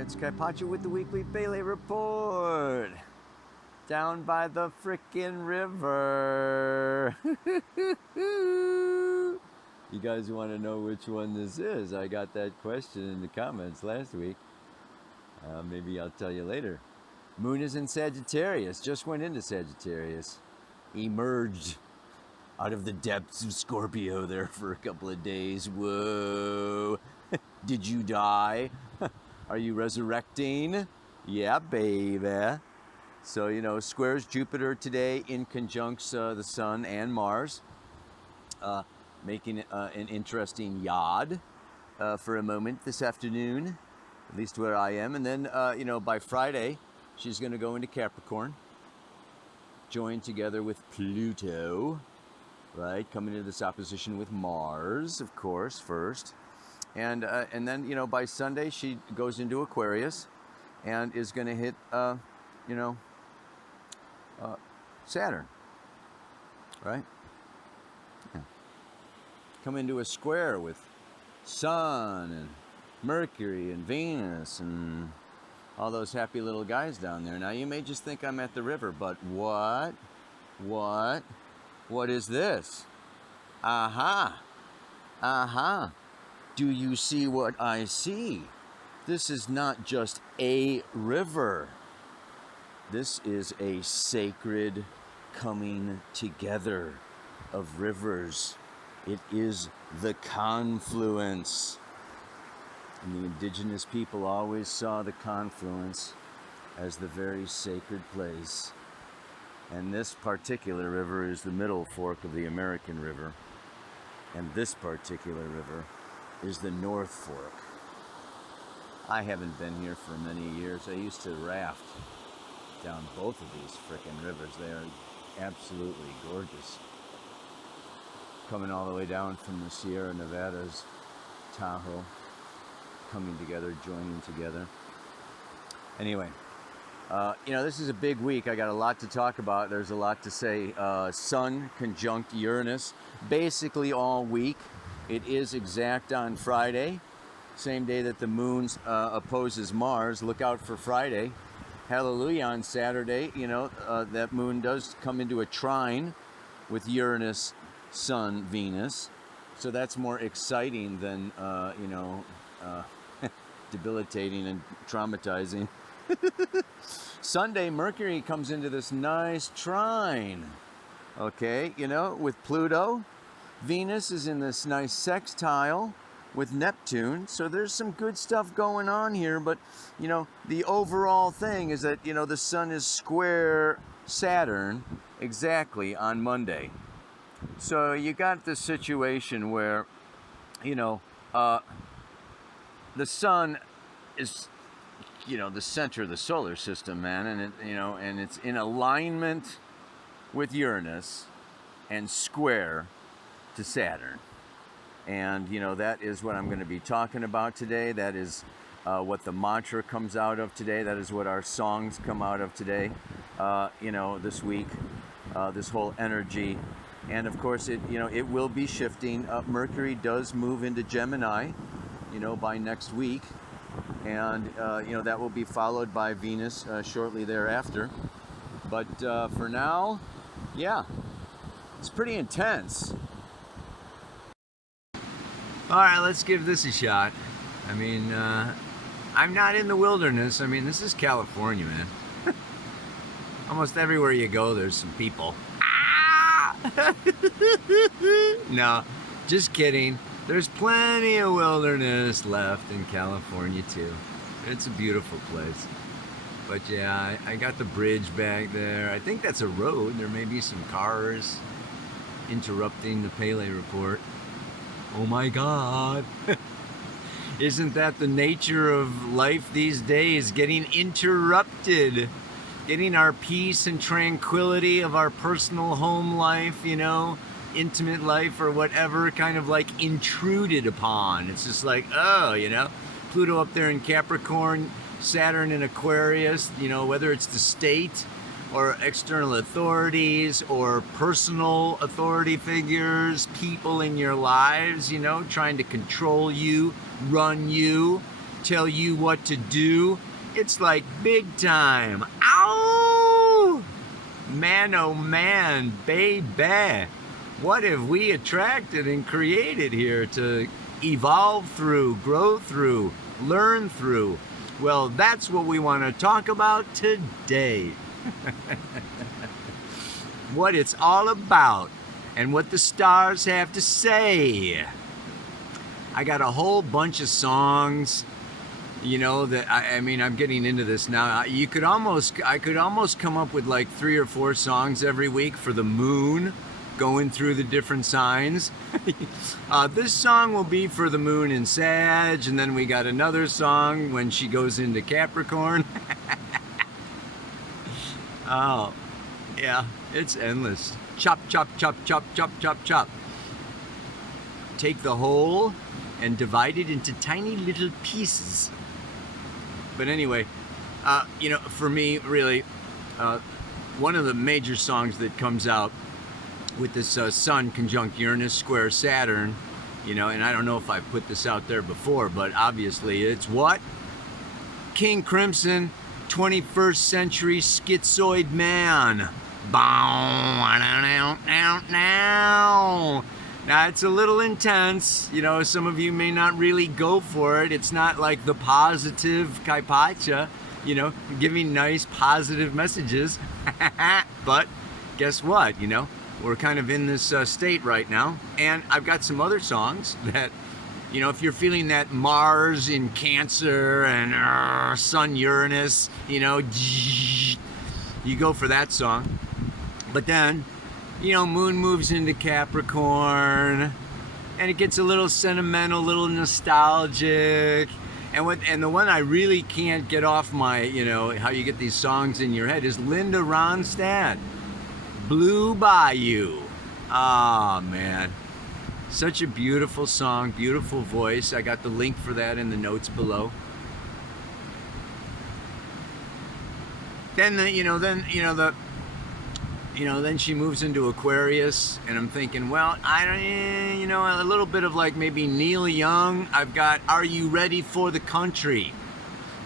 It's Bitchute with the weekly Pele report. Down by the frickin' river. You guys want to know which one this is? I got that question in the comments last week. Maybe I'll tell you later. Moon is in Sagittarius. Just went into Sagittarius. Emerged out of the depths of Scorpio there for a couple of days. Whoa. Did you die? Are you resurrecting? Yeah, baby. So, squares Jupiter today in conjuncts the Sun and Mars, making an interesting yod for a moment this afternoon, at least where I am. And then, by Friday, she's going to go into Capricorn, join together with Pluto, right? Coming into this opposition with Mars, of course, first. And then, by Sunday, she goes into Aquarius and is going to hit, Saturn, right? Yeah. Come into a square with Sun and Mercury and Venus and all those happy little guys down there. Now, you may just think I'm at the river, but what is this? Aha. Do you see what I see? This is not just a river. This is a sacred coming together of rivers. It is the confluence. And the indigenous people always saw the confluence as the very sacred place. And this particular river is the middle fork of the American River. And this particular river is the North Fork. I haven't been here for many years. I used to raft down both of these frickin' rivers. They are absolutely gorgeous. Coming all the way down from the Sierra Nevadas, Tahoe, coming together, joining together. Anyway, this is a big week. I got a lot to talk about. There's a lot to say. Sun conjunct Uranus basically all week. It is exact on Friday, same day that the moon opposes Mars. Look out for Friday. Hallelujah on Saturday. That moon does come into a trine with Uranus, Sun, Venus. So that's more exciting than, debilitating and traumatizing. Sunday, Mercury comes into this nice trine. Okay, with Pluto. Venus is in this nice sextile with Neptune, so there's some good stuff going on here, but the overall thing is that the Sun is square Saturn exactly on Monday. So you got this situation where the Sun is the center of the solar system, man, and and it's in alignment with Uranus and square to Saturn. And that is what I'm going to be talking about today. That is what the mantra comes out of today. That is what our songs come out of today. This week, this whole energy, and of course it will be shifting. Mercury does move into Gemini, by next week, and that will be followed by Venus shortly thereafter. But for now, yeah, it's pretty intense. All right, let's give this a shot. I mean, I'm not in the wilderness. I mean, this is California, man. Almost everywhere you go, there's some people. Ah! No, just kidding. There's plenty of wilderness left in California, too. It's a beautiful place. But yeah, I got the bridge back there. I think that's a road. There may be some cars interrupting the Pele report. Oh my God. Isn't that the nature of life these days? Getting interrupted. Getting our peace and tranquility of our personal home life, intimate life or whatever, kind of like intruded upon. It's just like, Pluto up there in Capricorn, Saturn in Aquarius, whether it's the state or external authorities or personal authority figures, people in your lives, trying to control you, run you, tell you what to do. It's like big time. Ow! Man, oh man, baby. What have we attracted and created here to evolve through, grow through, learn through? Well, that's what we want to talk about today. What it's all about and what the stars have to say. I got a whole bunch of songs, you know, that I mean, I'm getting into this now. I could almost come up with like 3 or 4 songs every week for the moon, going through the different signs. This song will be for the moon in Sag, and then we got another song when she goes into Capricorn. Oh, yeah, it's endless. Chop, chop, chop, chop, chop, chop, chop. Take the whole and divide it into tiny little pieces. But anyway, you know, for me, really, one of the major songs that comes out with this Sun conjunct Uranus square Saturn, you know, and I don't know if I've put this out there before, but obviously it's what? King Crimson, 21st century schizoid man. Now it's a little intense, you know, some of you may not really go for it. It's not like the positive Kaipacha, you know, giving nice positive messages. But guess what, you know, we're kind of in this state right now. And I've got some other songs that, you know, if you're feeling that Mars in Cancer and Sun Uranus, you know, you go for that song. But then, you know, moon moves into Capricorn and it gets a little sentimental, a little nostalgic. And the one I really can't get off my, you know, how you get these songs in your head is Linda Ronstadt, Blue Bayou. Ah, man. Such a beautiful song, beautiful voice. I got the link for that in the notes below. Then then she moves into Aquarius, and I'm thinking, well, you know, a little bit of like maybe Neil Young. I've got Are You Ready for the Country?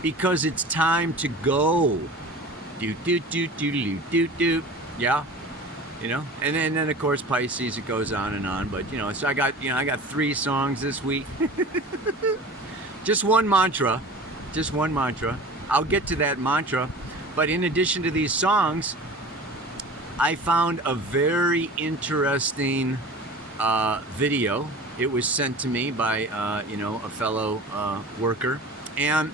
Because it's time to go. Do do do do do do do. Yeah. You know, and then of course Pisces, it goes on and on. But you know, so I got 3 songs this week. Just one mantra. I'll get to that mantra. But in addition to these songs, I found a very interesting video. It was sent to me by a fellow worker, and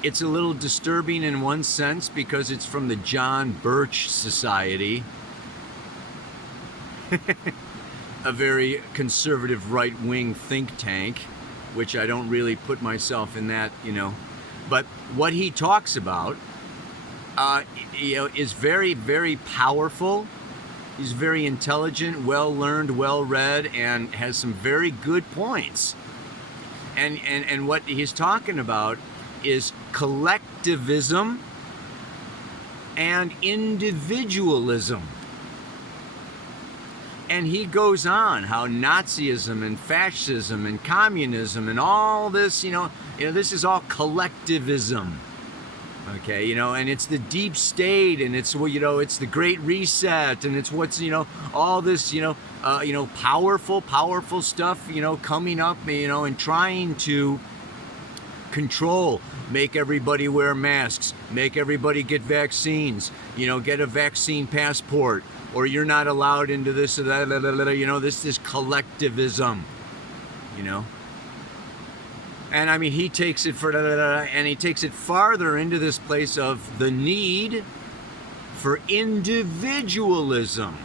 it's a little disturbing in one sense because it's from the John Birch Society, a very conservative right-wing think tank, which I don't really put myself in that, you know. But what he talks about, is very, very powerful. He's very intelligent, well-learned, well-read, and has some very good points. And what he's talking about is collectivism and individualism. And he goes on how Nazism and fascism and communism and all this, this is all collectivism. Okay, you know, and it's the deep state, and it's, it's the Great Reset, and it's what's, all this, powerful stuff, coming up, and trying to control, make everybody wear masks, make everybody get vaccines, get a vaccine passport, or you're not allowed into this or that, this is collectivism, And I mean, he takes it farther into this place of the need for individualism,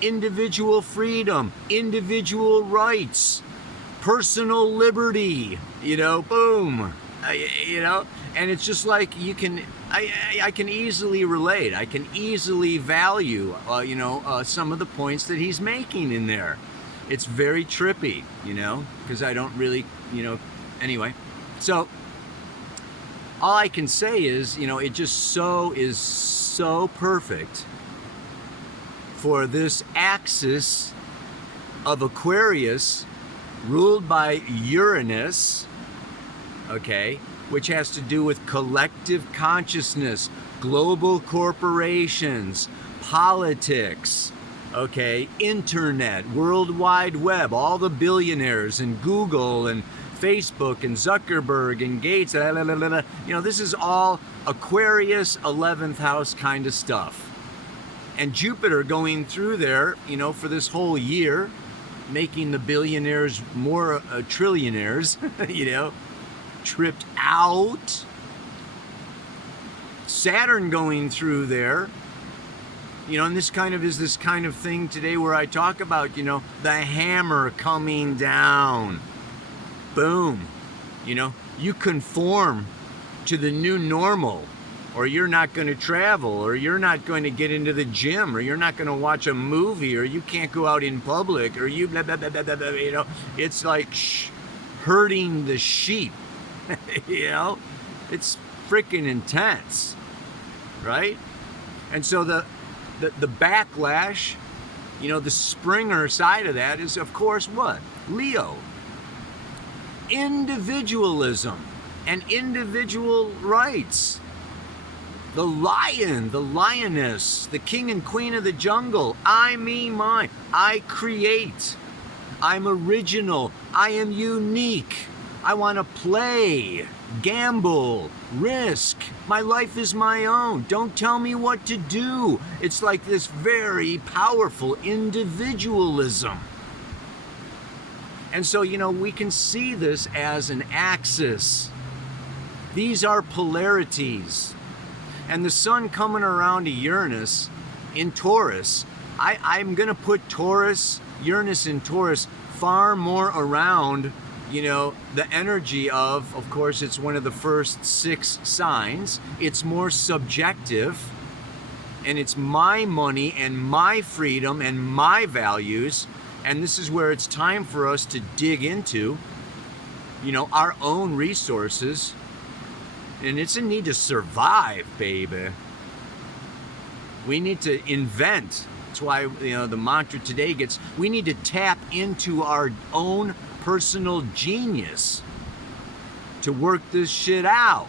individual freedom, individual rights, personal liberty, boom, and it's just like I can easily relate. I can easily value, some of the points that he's making in there. It's very trippy, because I don't really, anyway. So all I can say is, it just is so perfect for this axis of Aquarius ruled by Uranus okay, which has to do with collective consciousness, global corporations, politics, okay, internet, World Wide Web, all the billionaires and Google and Facebook and Zuckerberg and Gates, this is all Aquarius 11th house kind of stuff. And Jupiter going through there, for this whole year, making the billionaires more trillionaires, tripped out. Saturn going through there, and this kind of thing today where I talk about, the hammer coming down. Boom. You conform to the new normal, or you're not going to travel, or you're not going to get into the gym, or you're not going to watch a movie, or you can't go out in public, or you blah, blah, blah, blah, blah, blah, it's like herding the sheep. It's freaking intense, right? And so the backlash, the Springer side of that is, of course, what? Leo. Individualism and individual rights. The lion, the lioness, the king and queen of the jungle. I, me, mine. I create. I'm original. I am unique. I want to play, gamble, risk. My life is my own. Don't tell me what to do. It's like this very powerful individualism. And so, we can see this as an axis. These are polarities. And the sun coming around to Uranus in Taurus, I'm going to put Uranus in Taurus far more around, the energy of course, it's one of the first 6 signs. It's more subjective, and it's my money and my freedom and my values. And this is where it's time for us to dig into, our own resources. And it's a need to survive, baby. We need to invent. That's why, the mantra today we need to tap into our own personal genius to work this shit out.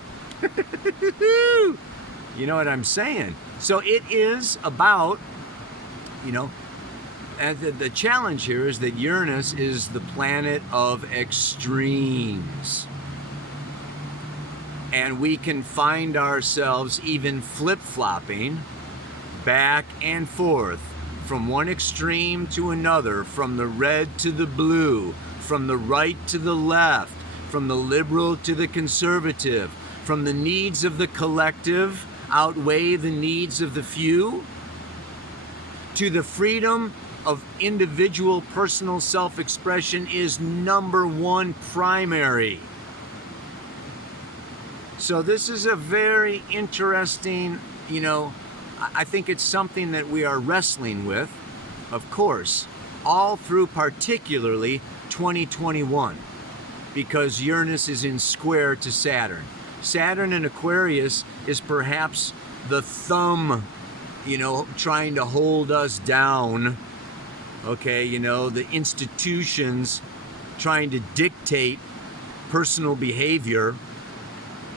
You know what I'm saying? So it is about, and the challenge here is that Uranus is the planet of extremes. And we can find ourselves even flip-flopping back and forth from one extreme to another, from the red to the blue, from the right to the left, from the liberal to the conservative, from the needs of the collective outweigh the needs of the few, to the freedom of individual personal self-expression is number one primary. So this is a very interesting, I think it's something that we are wrestling with, of course, all through particularly 2021, because Uranus is in square to Saturn. Saturn in Aquarius is perhaps the thumb, trying to hold us down, okay, the institutions trying to dictate personal behavior.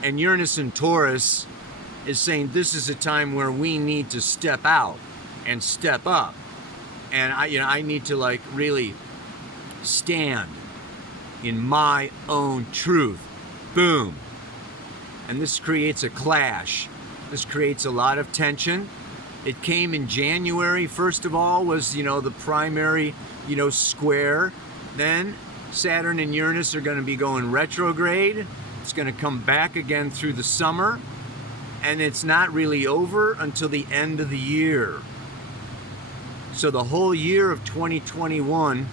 And Uranus in Taurus is saying this is a time where we need to step out and step up. And I need to really stand in my own truth. Boom. And this creates a clash. This creates a lot of tension. It came in January. First of all was, the primary, square. Then Saturn and Uranus are going to be going retrograde. It's going to come back again through the summer, and it's not really over until the end of the year. So the whole year of 2021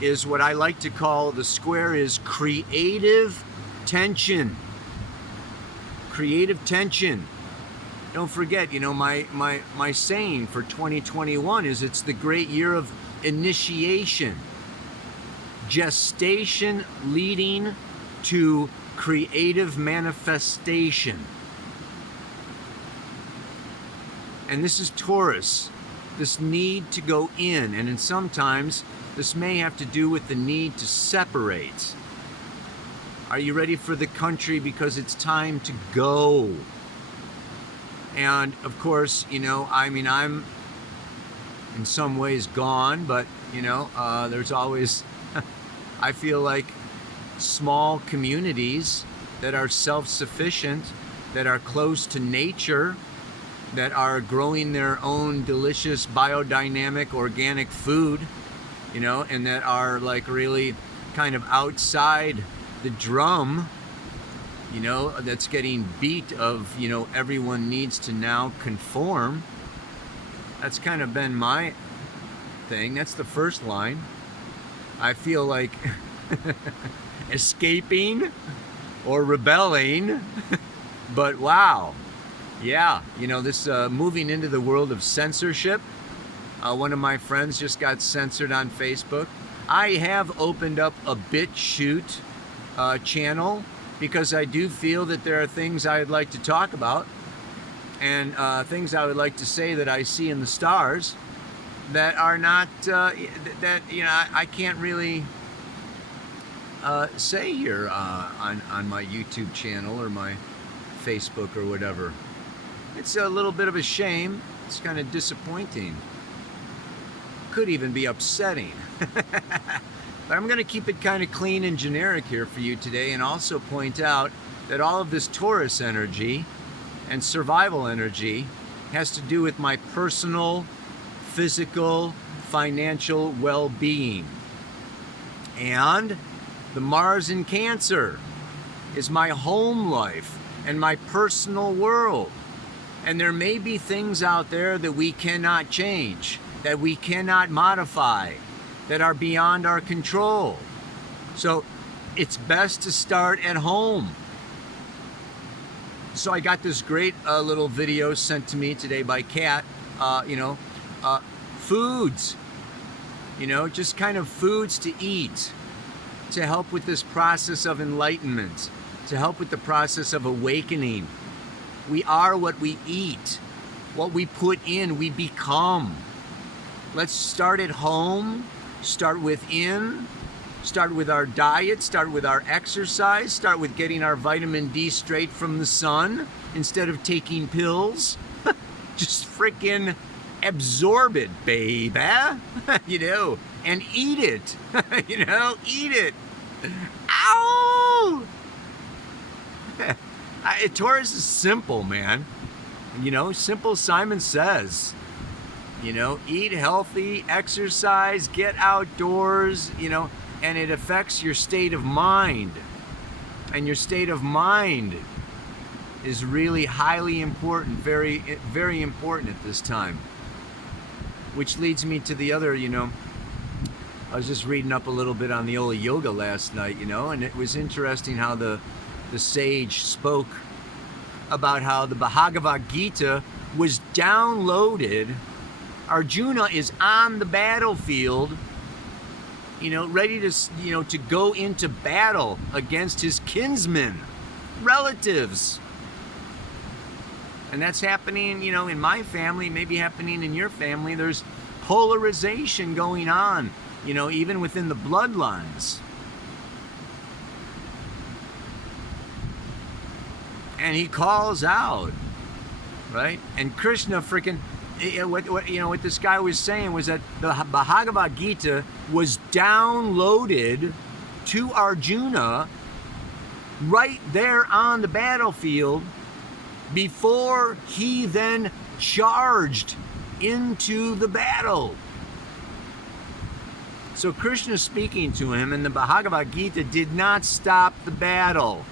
is what I like to call, the square is creative tension. Creative tension. Don't forget, my saying for 2021 is it's the great year of initiation. Gestation leading to creative manifestation. And this is Taurus, this need to go in, and sometimes this may have to do with the need to separate. Are you ready for the country? Because it's time to go. And of course, I mean, I'm in some ways gone, but there's always, I feel like small communities that are self-sufficient, that are close to nature, that are growing their own delicious biodynamic organic food, and that are like really kind of outside the drum, that's getting beat of, everyone needs to now conform. That's kind of been my thing. That's the first line. I feel like escaping or rebelling, but wow. Yeah, this moving into the world of censorship. One of my friends just got censored on Facebook. I have opened up a Bitchute channel because I do feel that there are things I'd like to talk about and things I would like to say that I see in the stars that are not, I can't really say here on my YouTube channel or my Facebook or whatever. It's a little bit of a shame. It's kind of disappointing. Could even be upsetting. But I'm going to keep it kind of clean and generic here for you today, and also point out that all of this Taurus energy and survival energy has to do with my personal, physical, financial well-being. And the Mars in Cancer is my home life and my personal world. And there may be things out there that we cannot change, that we cannot modify, that are beyond our control. So it's best to start at home. So I got this great little video sent to me today by Kat, foods, just kind of foods to eat to help with this process of enlightenment, to help with the process of awakening. We are what we eat. What we put in, we become. Let's start at home, start within, start with our diet, start with our exercise, start with getting our vitamin D straight from the sun instead of taking pills. Just freaking absorb it, baby, and eat it, eat it. Ow! Taurus is simple, man. Simple Simon Says. Eat healthy, exercise, get outdoors, and it affects your state of mind. And your state of mind is really highly important, very, very important at this time. Which leads me to the other, I was just reading up a little bit on the old yoga last night, and it was interesting how the sage spoke about how the Bhagavad Gita was downloaded. Arjuna is on the battlefield, ready to, to go into battle against his kinsmen, relatives. And that's happening, in my family, maybe happening in your family. There's polarization going on, even within the bloodlines. And he calls out, right? And Krishna freaking, what this guy was saying was that the Bhagavad Gita was downloaded to Arjuna right there on the battlefield before he then charged into the battle. So Krishna speaking to him, and the Bhagavad Gita did not stop the battle.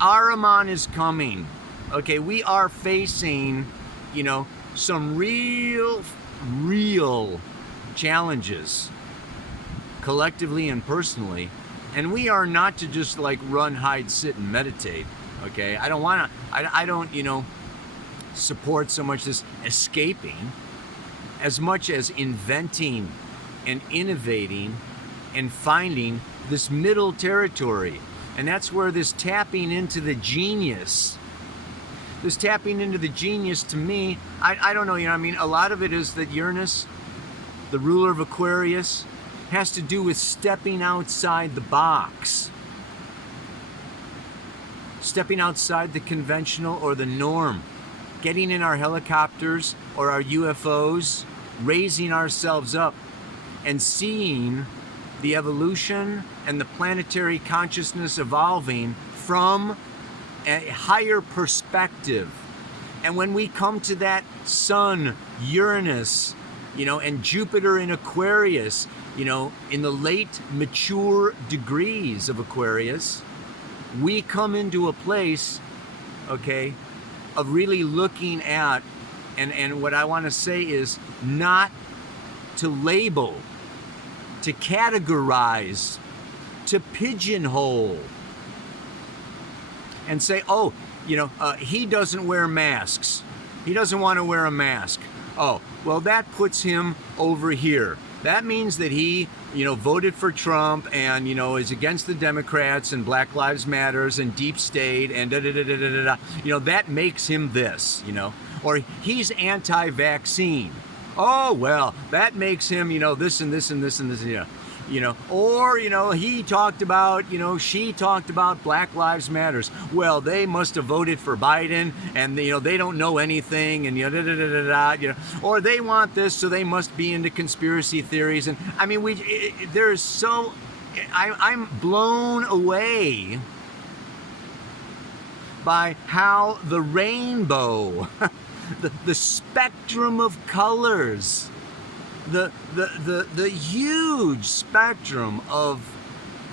Ahriman is coming. Okay, we are facing, some real challenges, collectively and personally. And we are not to just like run, hide, sit, and meditate. Okay, I don't support so much this escaping as much as inventing and innovating and finding this middle territory. And that's where this tapping into the genius, to me, I don't know, a lot of it is that Uranus, the ruler of Aquarius, has to do with stepping outside the box. stepping outside the conventional or the norm, getting in our helicopters or our UFOs, raising ourselves up and seeing the evolution and the planetary consciousness evolving from a higher perspective. And when we come to that Sun, Uranus, and Jupiter in Aquarius, in the late mature degrees of Aquarius, we come into a place, okay, of really looking at, and what I want to say is not to label, to categorize, to pigeonhole, and say, oh, he doesn't wear masks. He doesn't want to wear a mask. Oh, well, that puts him over here. That means that he, voted for Trump and, is against the Democrats and Black Lives Matters and deep state and da-da-da-da-da-da. That makes him this, Or he's anti-vaccine. Oh, well, that makes him, this and this and this and this, Or, he talked about, she talked about Black Lives Matters. Well, they must have voted for Biden and, they don't know anything and, or they want this, so they must be into conspiracy theories. And I mean, there's so, I'm blown away by how the rainbow, the spectrum of colors, the huge spectrum of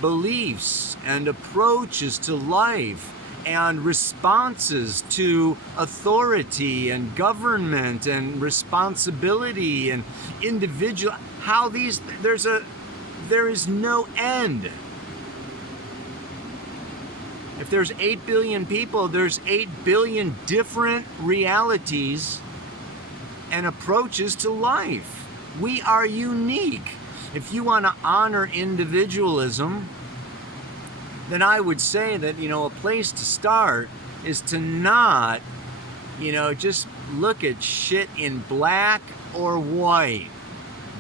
beliefs and approaches to life and responses to authority and government and responsibility and individual, how there is no end. If there's 8 billion people, there's 8 billion different realities and approaches to life. We are unique. If you want to honor individualism, then I would say that, a place to start is to not, just look at shit in black or white,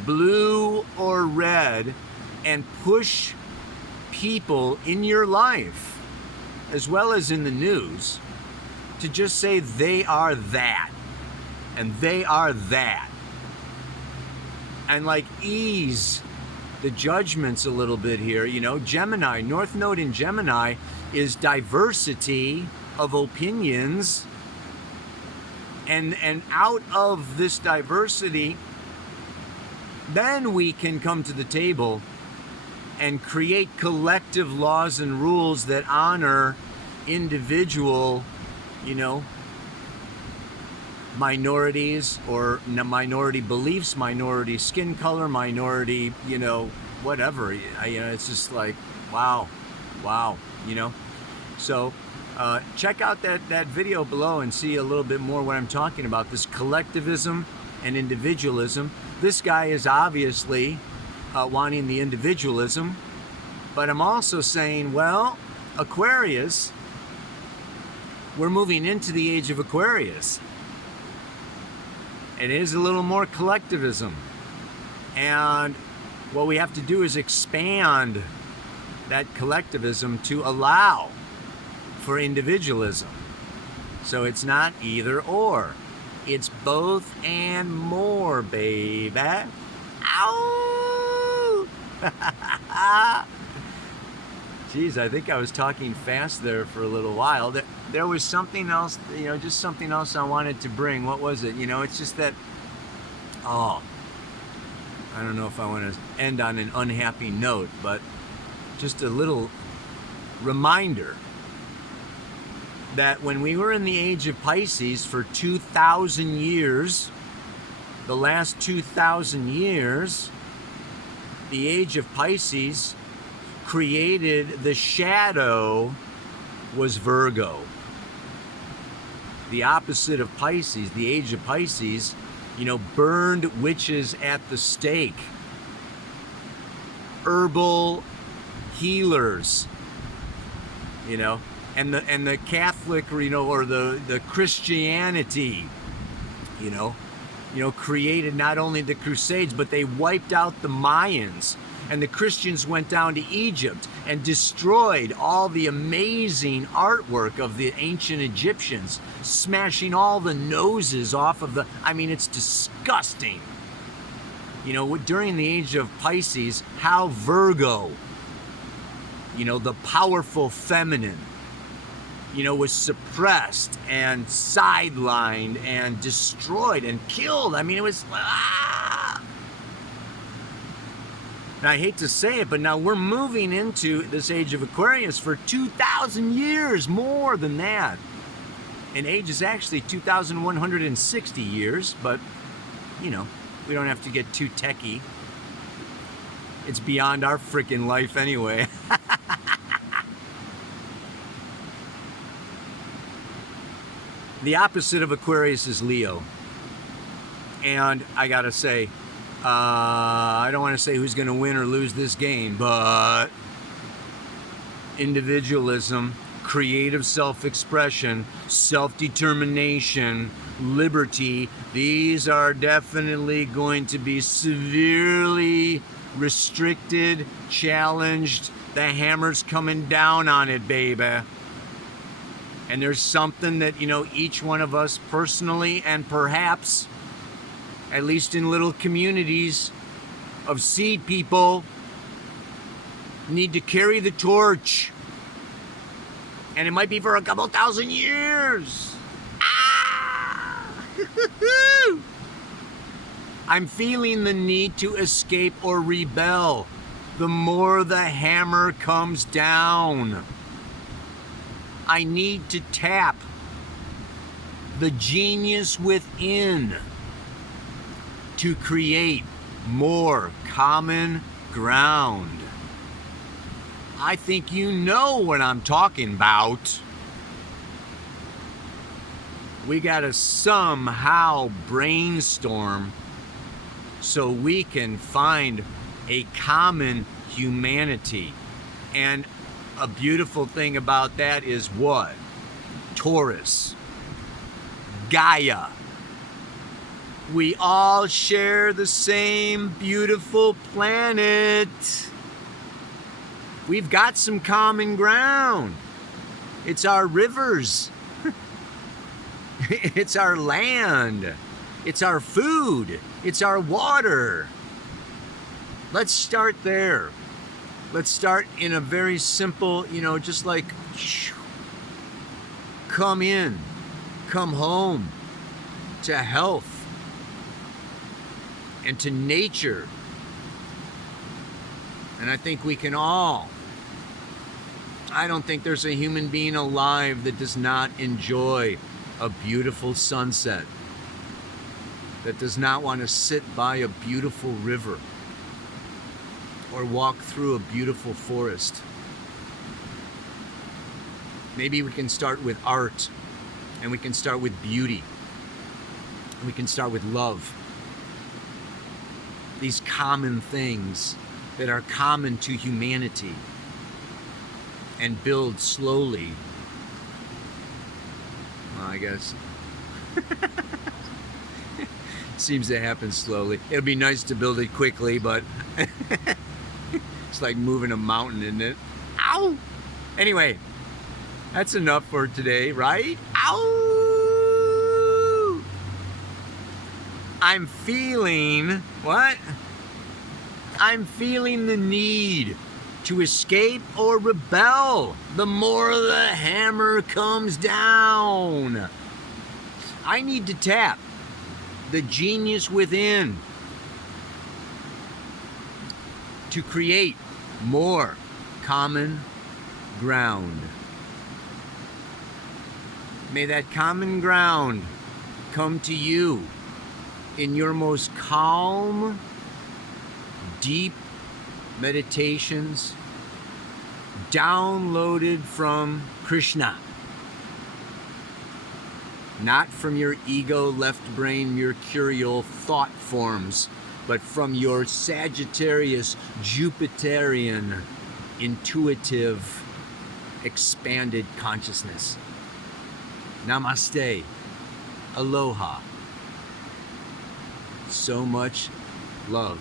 blue or red, and push people in your life, as well as in the news, to just say they are that, and they are that. And ease the judgments a little bit here. Gemini, North Node in Gemini is diversity of opinions. And out of this diversity, then we can come to the table and create collective laws and rules that honor individual, minorities or minority beliefs, minority skin color, minority, whatever. It's just wow. So check out that video below and see a little bit more what I'm talking about, this collectivism and individualism. This guy is obviously wanting the individualism, but I'm also saying, well, Aquarius, we're moving into the age of Aquarius. It is a little more collectivism. And what we have to do is expand that collectivism to allow for individualism. So it's not either or. It's both and more, baby. Ow! Jeez, I think I was talking fast there for a little while. There was something else, just something else I wanted to bring. What was it? It's just that, I don't know if I want to end on an unhappy note, but just a little reminder that when we were in the age of Pisces for 2,000 years, the last 2,000 years, the age of Pisces created the shadow was Virgo. The opposite of Pisces, the age of Pisces, burned witches at the stake. Herbal healers, and the Catholic, or the Christianity, created not only the Crusades, but they wiped out the Mayans And the Christians went down to Egypt and destroyed all the amazing artwork of the ancient Egyptians, smashing all the noses off of the, I mean, it's disgusting. You know, during the age of Pisces, how Virgo, you know, the powerful feminine, you know, was suppressed and sidelined and destroyed and killed. I mean, it was, And I hate to say it, but now we're moving into this age of Aquarius for 2,000 years, more than that. And age is actually 2,160 years, but, you know, we don't have to get too techie. It's beyond our freaking life anyway. The opposite of Aquarius is Leo. And I gotta say, I don't want to say who's going to win or lose this game, but individualism, creative self-expression, self-determination, liberty, these are definitely going to be severely restricted, challenged. The hammer's coming down on it, baby. And there's something that, you know, each one of us personally and perhaps at least in little communities of seed people, need to carry the torch. And it might be for a couple thousand years. I'm feeling the need to escape or rebel the more the hammer comes down. I need to tap the genius within to create more common ground. I think you know what I'm talking about. We gotta somehow brainstorm so we can find a common humanity. And a beautiful thing about that is what? Taurus, Gaia. We all share the same beautiful planet. We've got some common ground. It's our rivers. It's our land. It's our food. It's our water. Let's start there. Let's start in a very simple, you know, just like come in, come home to health and to nature. And I think we can all. I don't think there's a human being alive that does not enjoy a beautiful sunset, that does not want to sit by a beautiful river or walk through a beautiful forest. Maybe we can start with art, and we can start with beauty, and we can start with love. These common things that are common to humanity, and build slowly. Well, I guess seems to happen slowly. It'll be nice to build it quickly, but it's like moving a mountain, isn't it? Ow! Anyway, that's enough for today, right? Ow! I'm feeling, what? I'm feeling the need to escape or rebel the more the hammer comes down. I need to tap the genius within to create more common ground. May that common ground come to you in your most calm, deep meditations downloaded from Krishna. Not from your ego, left brain, mercurial thought forms, but from your Sagittarius, Jupiterian, intuitive, expanded consciousness. Namaste. Aloha. So much love.